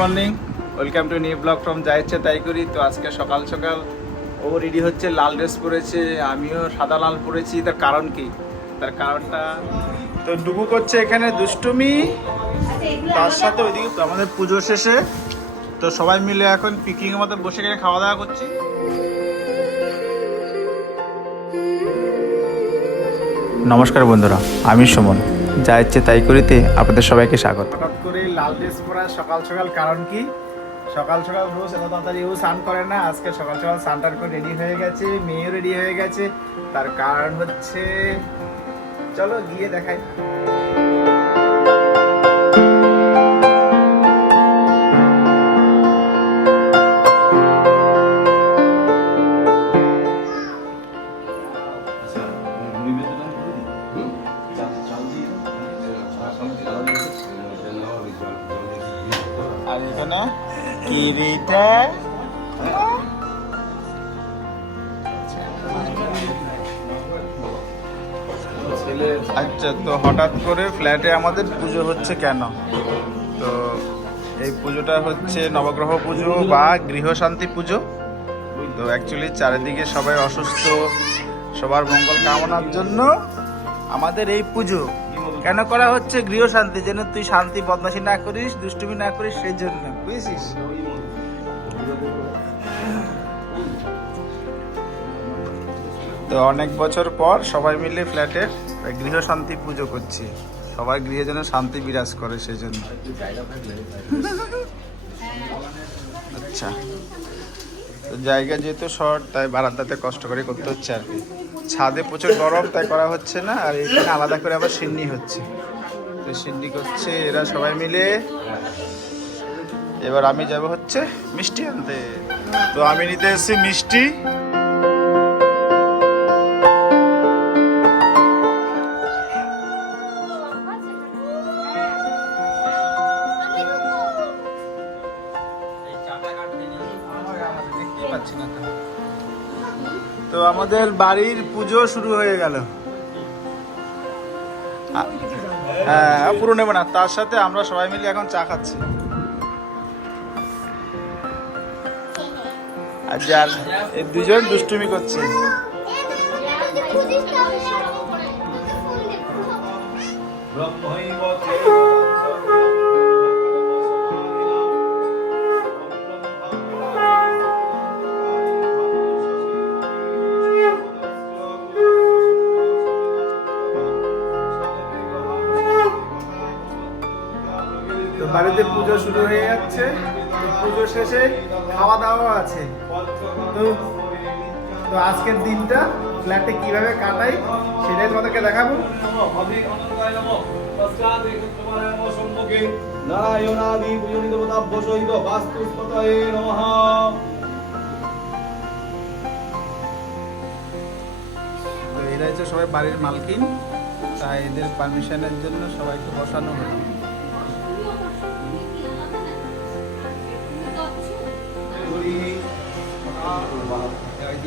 Morning welcome to new blog from যা ইচ্ছে তাই করি তো আজকে সকাল সকাল ও রেডি হচ্ছে, লাল ড্রেস পরেছে, আমিও সাদা লাল পরেছি। তার কারণ কি? তার কারণটা তো ডুবু করছে এখানে দুষ্টুমি। তার সাথে ওইদিকে আমাদের পুজো শেষে, তো সবাই মিলে এখন পিকনিকের মতো বসে এখানে খাওয়া দাওয়া করছি। নমস্কার বন্ধুরা, আমি সুমন। যা ইচ্ছে তাই করিতে আপনাদের সবাইকে স্বাগত। হঠাৎ করে লাল ড্রেস পরা সকাল সকাল, কারণ কি? সকাল সকাল রোজ এত তাড়াতাড়ি ও স্নান করে না, আজকে সকাল সকাল স্নানটার করে রেডি হয়ে গেছে, মেয়েও রেডি হয়ে গেছে। তার কারণ হচ্ছে, চলো গিয়ে দেখাই। হঠাৎ করে ফ্ল্যাটে আমাদের পুজো হচ্ছে কেন? তো এই পুজোটা হচ্ছে নবগ্রহ পুজো বা গৃহশান্তি পুজো। তো অ্যাকচুয়ালি চারিদিকে সবাই অসুস্থ, সবার মঙ্গল কামনার জন্য আমাদের এই পুজো কেন করা হচ্ছে গৃহশান্তি? যেন তুই শান্তি বদমাশি না করিস, দুষ্টুমি না করিস, সেই জন্য। বুঝেছিস? তো অনেক বছর পর সবাই মিলে ফ্ল্যাটের গৃহশান্তি পুজো করছি। সবাই গৃহে যেন শান্তি বিরাজ করে সেই জন্য আচ্ছা। তো জায়গা যেহেতু শর্ট, তাই বারান্দাতে কষ্ট করে করতে হচ্ছে আর কি। ছাদে প্রচুর গরম তাই করা হচ্ছে না, আর এখানে আলাদা করে আবার সিন্নি হচ্ছে। তো সিন্নি করছে এরা সবাই মিলে। এবার আমি যাব হচ্ছে মিষ্টি আনতে। তো আমি নিতে এসেছি মিষ্টি। আমাদের বাড়ির পুজো শুরু হয়ে গেল। হ্যাঁ পুরো নেব না, তার সাথে আমরা সবাই মিলে এখন চা খাচ্ছি। আর যার, এই দুজন দুষ্টুমি করছে। বাড়িতে পুজো শুরু হয়ে যাচ্ছে। পুজো শেষে খাওয়া দাওয়া আছে। তো তো আজকের দিনটা ফ্ল্যাটে কীভাবে কাটাই সেটাই তোমাদেরকে দেখাবো। এরা হচ্ছে সবাই বাড়ির মালকিন, তাই এদের পারমিশনের জন্য সবাইকে বসানো হলো।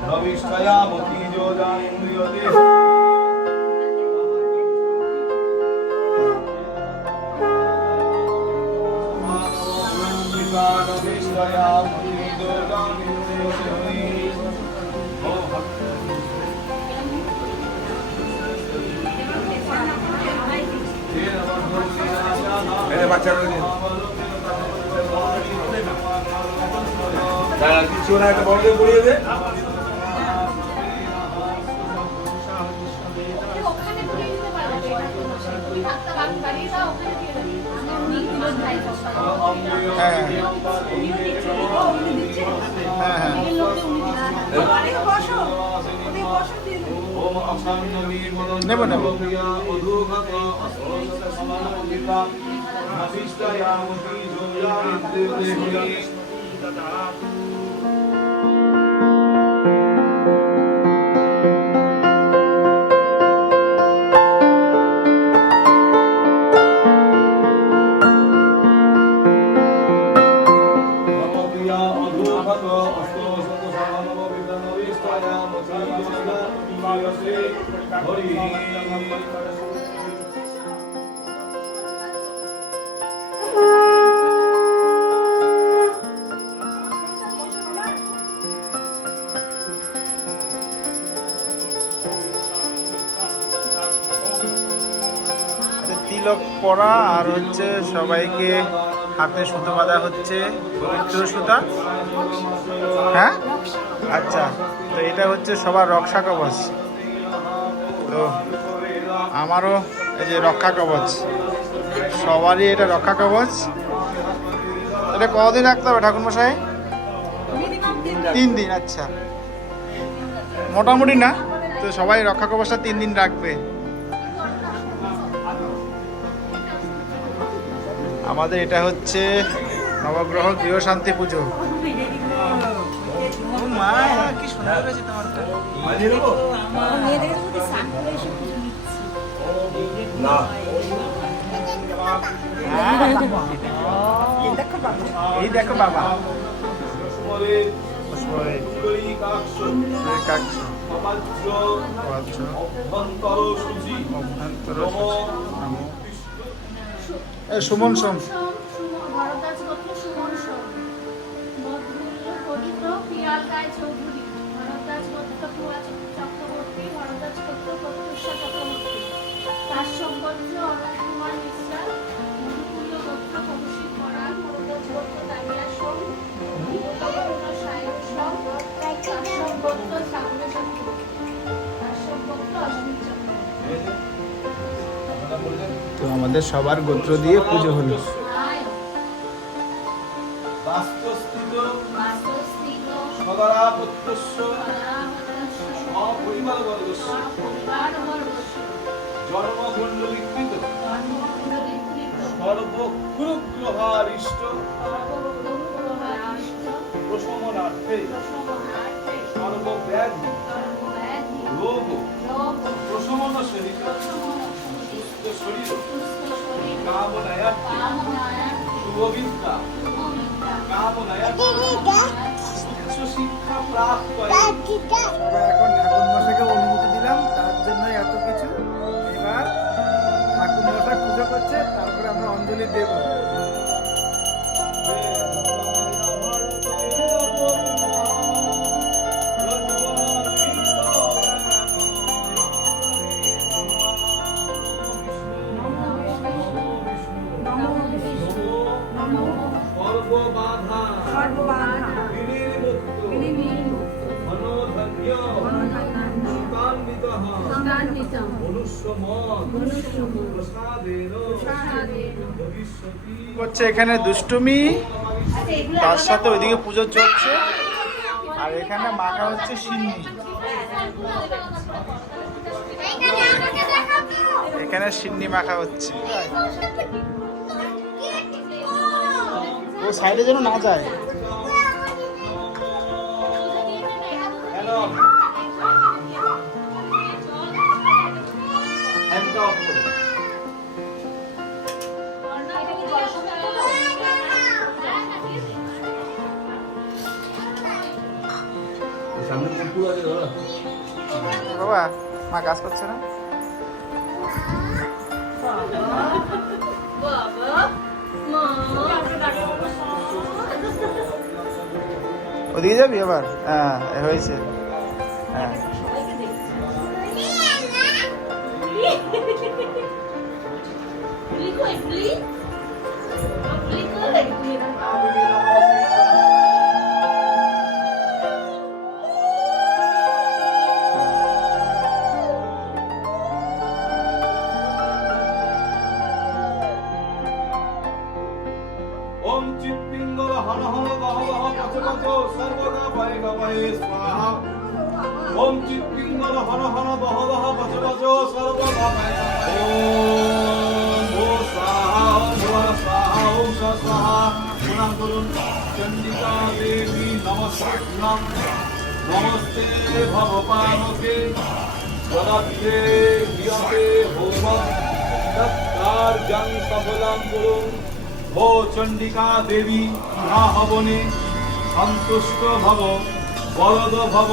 অস্তুষাঙ্গমনববিদ্যা ভবিষ্যয়া মতি যোজানিন্দ্রিয়তে ভবিষ্যয়া মতি কিছু না একটা বড় করে পড়িয়ে দে দেবো। হ্যাঁ হ্যাঁ নেব, নেব। তিলক পরা আর হচ্ছে সবাইকে হাতে সুতো বাঁধা হচ্ছে পবিত্র সুতা। হ্যাঁ? আচ্ছা তো এটা হচ্ছে সবার রক্ষা কবচ। তো আমারও এই যে রক্ষা কবচ। সবারই এটা রক্ষা কবচ। এটা কদিন রাখতে হবে ঠাকুর মশাই? তিন দিন। তিন দিন আচ্ছা। মোটামুটি না? তো সবাই রক্ষা কবচটা তিন দিন রাখবে। আমাদের এটা হচ্ছে নবগ্রহ গৃহশান্তি পুজো। এই দেখো বাবা। এই সুমন সোম। ভরদাস গোত্র সুমন সোম। মধুল্য হরিত পিয়াল রায় চৌধুরী আমাদের সবার গোত্র দিয়ে পুজো হলো। জন্মকুণ্ডলীকৃত সর্বকুরুগ্রহারিষ্ট প্রশমনার্থে সর্বব্যাধি রোগ প্রশমন সহিত শরীর কামনায়ার্থে শুভবিদ্যা উচ্চ শিক্ষা প্রাপ্ত এখন ঠাকুর মশাইকে অনুমতি দিলাম তার জন্য এত কিছু এবার ঠাকুর মশাই পুজো করছে তারপরে আমরা অঞ্জলি দেব করছে এখানে দুষ্টুমি তার সাথে ওইদিকে পুজো চলছে। আর এখানে মাখা হচ্ছে সিন্নি। এখানে সিন্নি মাখা হচ্ছে। ও সাইডে যেন না যায়। বাবা মা কাজ করছে না? ওদিকে যাবি আবার? হ্যাঁ হয়েছে। হ্যাঁ। ওম চিৎপিঙ্গল হন হন গহ গহ পচ পচ সর্বদা পায়ে গপায়ে স্বাহা ওম চিৎপিঙ্গল হন হন গহ গহ পচ পচ সর্বদা পায়ে ওম স্বাহা ওম স্বাহা ওম স্বাহা প্রণাম করুন দেবী নমস্তে নমস্তে ভবপানকে জগতে বিয়তে হোমম তৎকার্যং সফলং কুরুম ও চণ্ডিকা দেবী না হবনে সন্তুষ্ট ভব বরদ ভব,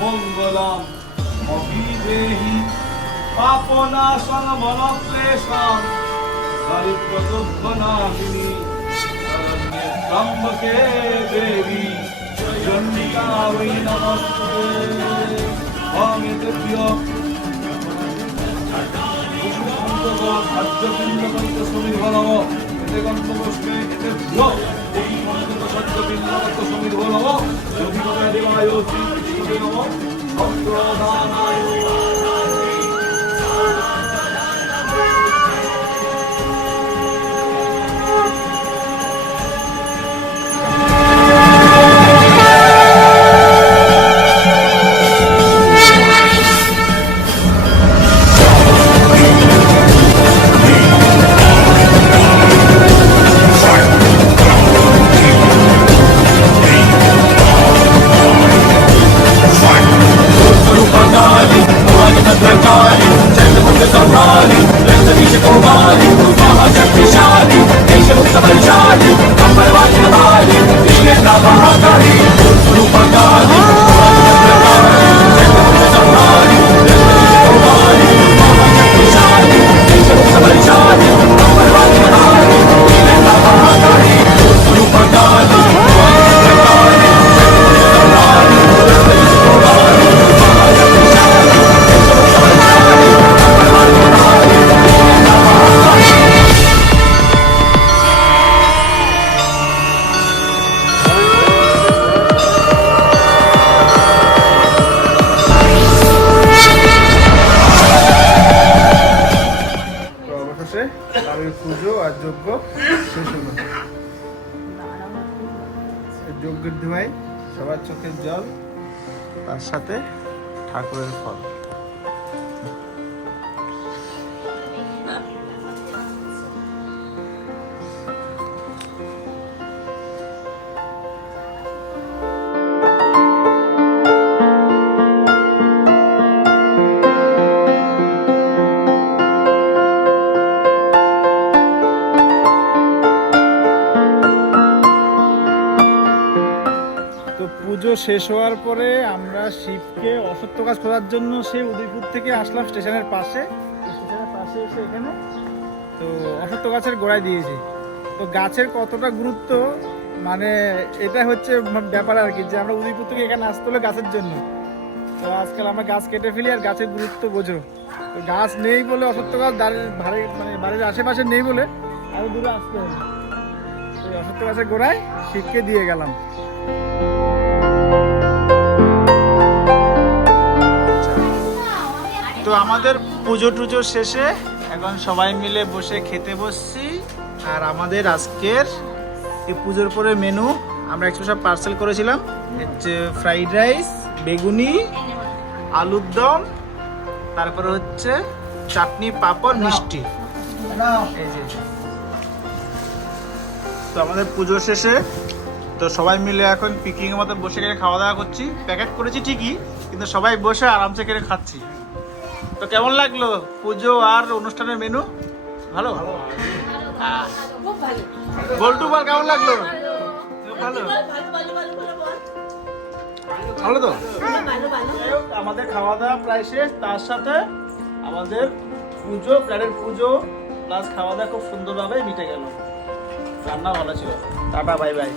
মঙ্গলম অভিদেহি পাপনাশন মনক্লেশম দারিদ্রদুঃখনাশিনী শরণ্যে ত্রম্বকে দেবী, চণ্ডিকা বৈ নমস্তে। এতে গন্তব্যস্মে এতে ভ্য এই মন্ত্র খাদ্যপিণ্ডকন্ত সমীর ভলম যদি দেবায় শ্রীকৃষ্ণে নম ভক্তদানায় তো চোখের জল তার সাথে ঠাকুরের ফল। পুজো শেষ হওয়ার পরে আমরা শিবকে অসত্য কাজ করার জন্য সে উদয়পুর থেকে আসলাম স্টেশনের পাশে। স্টেশনের পাশে এসে এখানে তো অসত্য গাছের গোড়ায় দিয়েছি। তো গাছের কতটা গুরুত্ব? মানে এটা হচ্ছে ব্যাপার আর কি, যে আমরা উদয়পুর থেকে এখানে আসতে হলো গাছের জন্য। তো আজকাল আমরা গাছ কেটে ফেলি আর গাছের গুরুত্ব বোঝো। তো গাছ নেই বলে অসত্য গাছ ভাড়ে মানে বাড়ির আশেপাশে নেই বলে আরও দূরে আসতে এই অসত্য গাছের গোড়ায় শিবকে দিয়ে গেলাম। আমাদের পুজো টুজো শেষে এখন সবাই মিলে বসে খেতে বসছি। আর আমাদের আজকের এই পুজোর পরে মেনু আমরা একটু সব পার্সেল করেছিলাম। হচ্ছে ফ্রাইড রাইস বেগুনি, আলুর দম, তারপরে হচ্ছে চাটনি, পাঁপড়, মিষ্টি। তো আমাদের পুজো শেষে তো সবাই মিলে এখন পিকিং এর মতো বসে কেটে খাওয়া দাওয়া করছি। প্যাকেট করেছি ঠিকই, কিন্তু সবাই বসে আরামসে কেটে খাচ্ছি। তো কেমন লাগল পুজো আর অনুষ্ঠানের মেনু ভালো? হ্যাঁ। খুব ভালো। বল্টু বল কেমন লাগল? ভালো। তো? হোক, আমাদের খাওয়া দাওয়া প্রায় শেষ। তার সাথে আমাদের পুজো প্ল্যানের পুজো প্লাস খাওয়া দাওয়া খুব সুন্দরভাবে মিটে গেল। রান্না ভালো ছিল। Tata bye bye